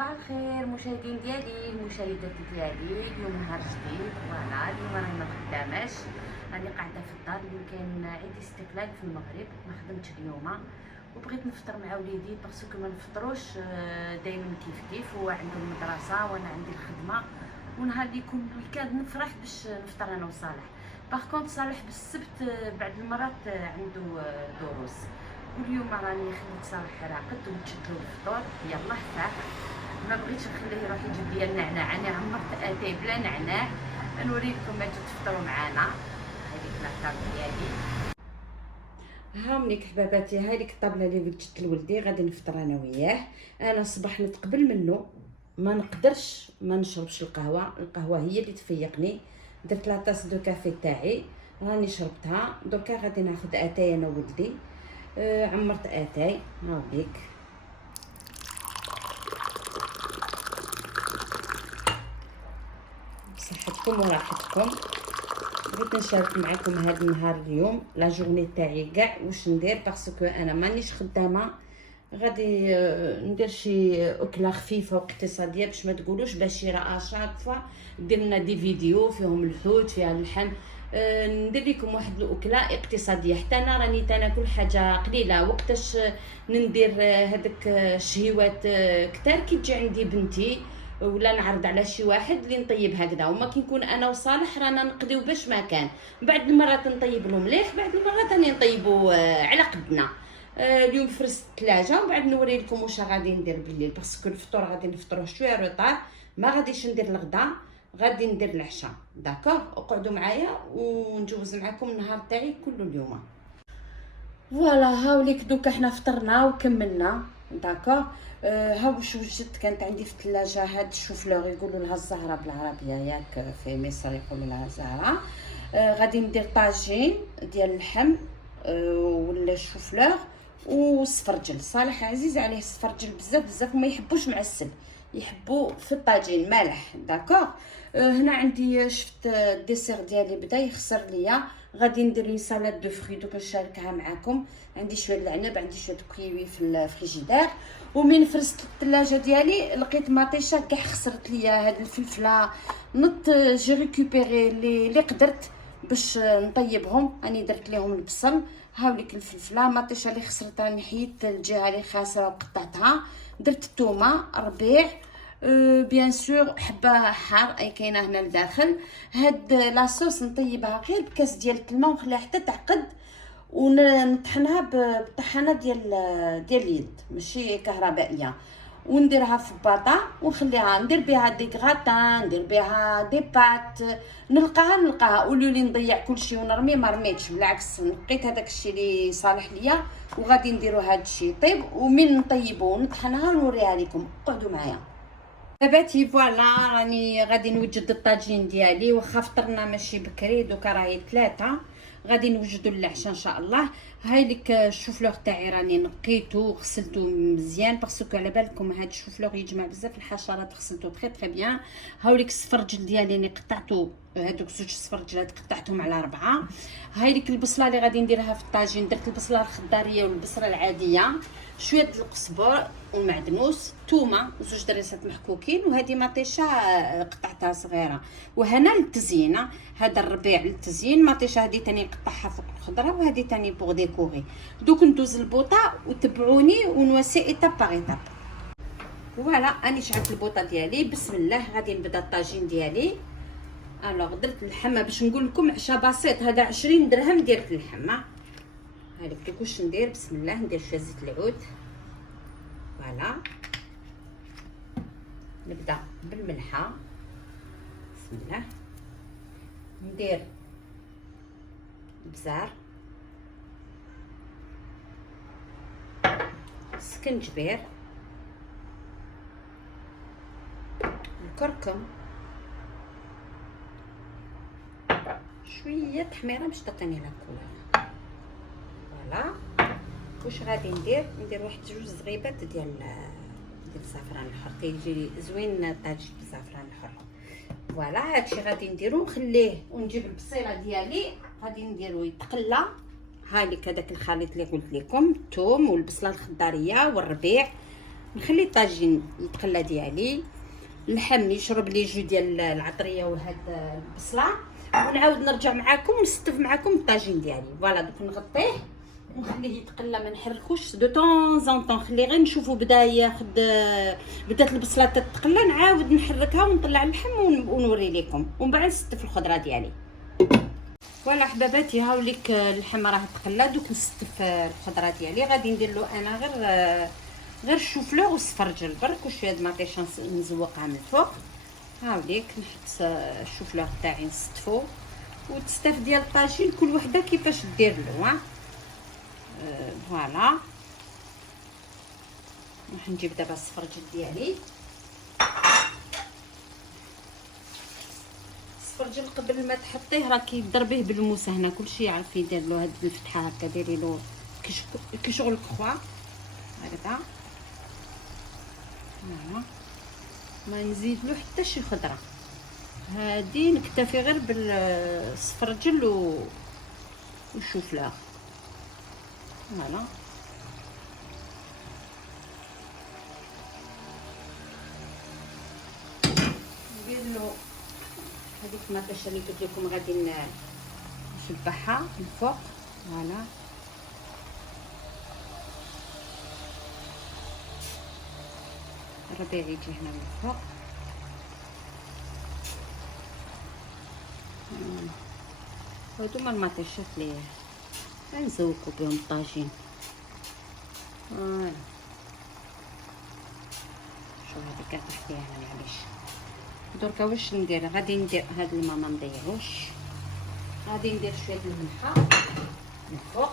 صباح الخير مشاهدين ديالي المشاهدات ديالي. اليوم نهار جديد، فوالا اليوم راني ما خداماش، راني قاعده في الدار. اليوم كاين عيد استقلال في المغرب، ما خدمتش اليوم وبغيت نفطر مع وليدي باسكو ما نفطروش دائما كيف هو عنده المدرسه وانا عندي الخدمه، ونهار اللي يكون الويكاند نفرح باش نفطر انا وصالح. باغ كونط صالح بالسبت بعد المرات عنده دروس، واليوم راني خليت صالح راقد ومشيت له الفطور يلا حفاح. ما بغيتش نخليه يروح يجيب لي النعناع، انا عمرت اتاي بلا نعناع. نوريكم اجي تفطروا معانا. هذيك لاطابل ديالي، ها منيك حباباتي، هذيك الطابله اللي وجدت لولدي غادي نفطر انا وياه. انا صباح نتقبل منه، ما نقدرش ما نشربش القهوه هي اللي تفيقني. درت لا طاس دو كافي تاعي راني شربتها، دركا غادي ناخذ اتاي انا وولدي. عمرت اتاي هاوليك. بصحتكم وراحتكم. بغيت نشارك معكم هذا النهار اليوم لا جورني تاعي كاع واش ندير، باسكو انا مانيش خدامه. غادي ندير شي اكله خفيفه واقتصاديه باش ما تقولوش بشيره اشاك فوا دير لنا دي فيديو فيهم الحوت فيها اللحم. ندير لكم واحد الاكله اقتصاديه، حتى انا راني تناكل حاجه قليله. وقتاش ندير هذاك الشهيوات كتار كي تجي عندي بنتي ولا نعرض على شي واحد اللي نطيب هكذا، وما كي نكون انا وصالح رانا نقضيو باش ما كان. بعد المرات نطيب له مليح، بعد المرات راني نطيبو على قدنا. اليوم فرست الثلاجه وبعد نوري لكم واش غادي ندير بالليل، باسكو الفطور غادي نفطروه شويه روطار، ما غاديش ندير الغدا، غادي ندير العشاء. داكوغ، اقعدوا معايا ونجوز معكم النهار تاعي كله اليوم. فوالا هاوليك دوكا حنا فطرنا وكملنا. داكوغ. ها واش وجدت، كانت عندي في الثلاجه هاد الشوفلور يقولوا لها الزهره بالعربيه، ياك في مصر يقولوا لها الزهره. غادي ندير طاجين ديال اللحم ولا الشوفلور والسفرجل. صالح عزيز عليه السفرجل بزاف بزاف، وما يحبوش معسل، يحبوا في الطاجين مالح. داكوغ. هنا عندي شفت الديسير ديالي بدا يخسر ليا، غادي ندير لي سالاد دو فري دوك نشاركها معكم. عندي شويه العنب، عندي شويه كيوي في الفريجيدير. ومن فرست الثلاجه ديالي لقيت مطيشه كاع خسرت ليا هاد الفلفله. نط جي ريكوبيري اللي قدرت باش نطيبهم، راني درت لهم البصل. هاوليك الفلفله مطيشه اللي خسرت راني حيدت الجهه اللي خاسره وقطعتها. درت الثومه ربيع، بيان سور حبه حار اي كاينه هنا لداخل. هاد لاصوص نطيبها غير بكاس ديال الماء ونخليها حتى تعقد، ونطحنها بالطحانه ديال اليد ماشي كهربائيه، ونديرها في باطا ونخليها ندير بها دي غراتان، ندير بها دي بات. نلقاها ولولي نضيع كلشي ونرمي، ما رميتش بالعكس، نقيت هذاك الشيء اللي صالح ليا وغادي نديرو هذا الشيء طيب. ومن نطيبو ونطحنها نوريها لكم، قعدوا معايا باباتي. فوالا راني غادي نوجد الطاجين ديالي، واخا فطرنا ماشي بكري، دوكا راهي 3 غادي نوجدوا العشاء ان شاء الله. هاي لك الشوفلور تاعي راني نقيته وغسلته مزيان، باسكو على بالكم هاد الشوفلور يجمع بزاف الحشرات، غسلته تري بيان. هاوليك السفرجل ديالي اللي قطعته، هادوك زوج سفرجلات قطعتهم على 4. هاي لك البصله اللي غادي نديرها في الطاجين، درت البصله الخضاريه والبصله العاديه، شويه القزبر والمعدنوس، ثومه، زوج دريسات محكوكين، وهذه مطيشه قطعتها صغيره. وهنا للتزيين، هذا الربيع للتزيين، مطيشه هذه تاني نقطعها فوق الخضره، وهذه تاني بوغ ديكوري. دوك ندوز البوطه وتبعوني ونواسي ايتاب باغ ايتاب. فوالا اني شعلت البوطه ديالي، بسم الله غادي نبدا الطاجين ديالي. الوغ درت اللحمه باش نقول لكم عشاء بسيط، هذا 20 درهم درت اللحمه. هذيك دوك واش ندير، بسم الله ندير شويه زيت العود. فوالا نبدا بالملحه، بسم الله. ندير البزار، السكنجبير، الكركم، شويه تحميره باش تعطيني لا كولور. فوالا واش غادي ندير واحد 2 زغيبات ديال الزعفران الحر، كيجي زوين الطاجين بالزعفران الحر. فوالا هادشي غادي نديرو، نخليه ونجيب البصيله ديالي غادي نديرو يتقلى. هاليك هذاك الخليط اللي قلت لكم، الثوم والبصله الخضاريه والربيع نخلي الطاجين يتقلى ديالي، اللحم يشرب لي جو ديال العطريه وهاد البصله، ونعاود نرجع معاكم ونستف معاكم الطاجين ديالي. فوالا دوك نغطيه ونخليه يتقلى، ما نحركوش دو طون زون طون، خليه غير نشوفو بدا ياخد، بدات البصله تتقلى، نعاود نحركها ونطلع اللحم ونوري لكم، ومن بعد نستف الخضره ديالي. فوالا حباباتي، هاوليك اللحم راه تقلى، دوك نستف الخضره ديالي. غادي ندير له انا غير الشوفلور والسفرجل برك وشويه د مطيشه نزوقها من الفوق. هاوليك نحط الشوفلور تاعي نستفو، والتستاف ديال الطاجين كل وحده كيفاش دير له. فوالا راح نجيب دابا السفرجل ديالي. السفرجل قبل ما تحطيه راه كيضربيه بالموسه، هنا كلشي يعرف يدير له هاد الفتحه هكا، ديري له كي شغل كخوا هكذا. ما نزيد له حتى شي خضره، هادي نكتفي غير بالسفرجل والشوفلار. فوالا ندير له هذيك المطيشه اللي قلت لكم غادي نشبعها من فوق. فوالا الربيع يجي هنا من فوق. هادوما المطيشات اللي غنزوقو بهم الطاجين. فوالا شوف هادي كطيح فيها معليش. دركا واش ندير؟ غادي ندير هاد الماء ما نضيعوش، غادي ندير شويه الملحه من فوق،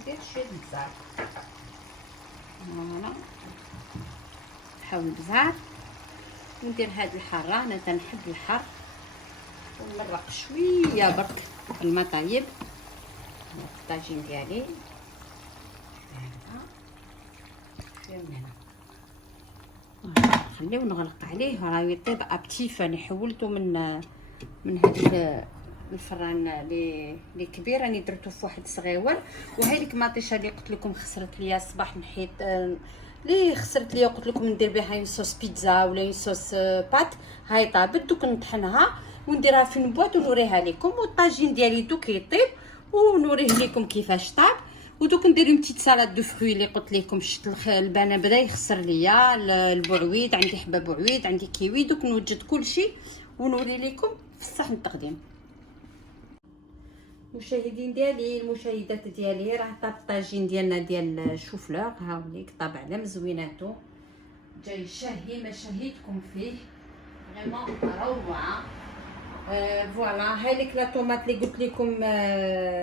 ندير شويه البزار. فوالا نحاول البزار، وندير هاد الحاره. انا تنحب الحار، ونمرق شويه برك الماء طايب الطاجين ديالي هكا شويه من هنا. نخليو نغلق عليه راه يطيب ابتي فاني حولته من هذيك الفران لي كبير، راني درتو في واحد صغيور. وهذيك مطيشه اللي قلت لكم خسرت ليا الصباح، نحيت اللي خسرت ليا قلت لكم ندير بها اون صوص بيتزا ولا اون صوص بات، هاي طابت. دوك نطحنها ونديرها في نبوات ونوريها لكم، والطاجين ديالي دوك يطيب ونوريه لكم كيفاش طاب. ودوك ندير اون بتيت سالاد دو فروي اللي قلت لكم. شفت البنان بدا يخسر ليا البعويد، عندي حبه بعويد، عندي كيوي، دوك نوجد كلشي ونوري لكم في الصحن التقديم. مشاهدين ديالي، المشاهدات ديالي، راه طاب الطاجين ديالنا ديال الشوفلور. هاوليك طاب على مزويناتو، جاي شاهي ما شهيتكم فيه، فريمون روعه. فوالا هايليك لا طوماط اللي قلت لكم،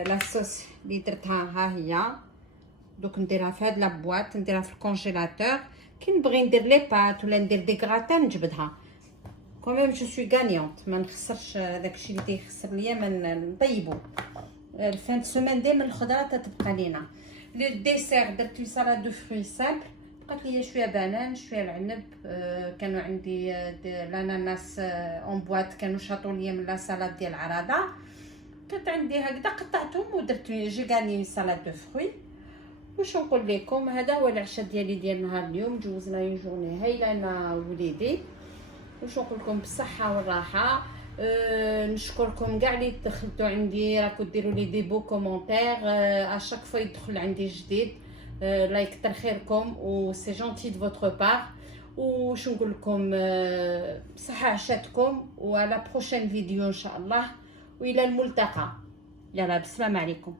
لا صوص اللي درتها ها هي. دوك نديرها في هاد لابواط، نديرها في الكونجيلاتور. كي نبغي ندير لي بات ولا ندير دي غراتان نجبدها. كوميم جو سوي غانيونط، ما نخسرش داكشي اللي تيخسر ليا، ما نطيبو الفان سومان ديما الخضره تتبقى لينا. للديسير درت سالاد دو فروي سامبل، بقات ليا شويه بنان شويه العنب. كانوا عندي الاناناس اون بواط، كانوا شاطوا ليا من لا سالاد ديال العراضه، كانت عندي هكذا قطعتهم ودرت جي غاني سالاد دو فروي. واش نقول لكم، هذا هو العشاء ديالي ديال نهار اليوم. جوزنا يوم جورني هايله انا ووليدي. واش نقول لكم بالصحه والراحه. نشكركم كاع اللي دخلتوا عندي، راكم ديروا لي دي بو كومونتير اشاك فوا يدخل عندي جديد. لا يكثر خيركم و سي جونتي دو فوتر بار. واش نقول لكم، صحه عشاتكم، وعلى بروشين فيديو ان شاء الله، والى الملتقى. يلا بالسلام عليكم.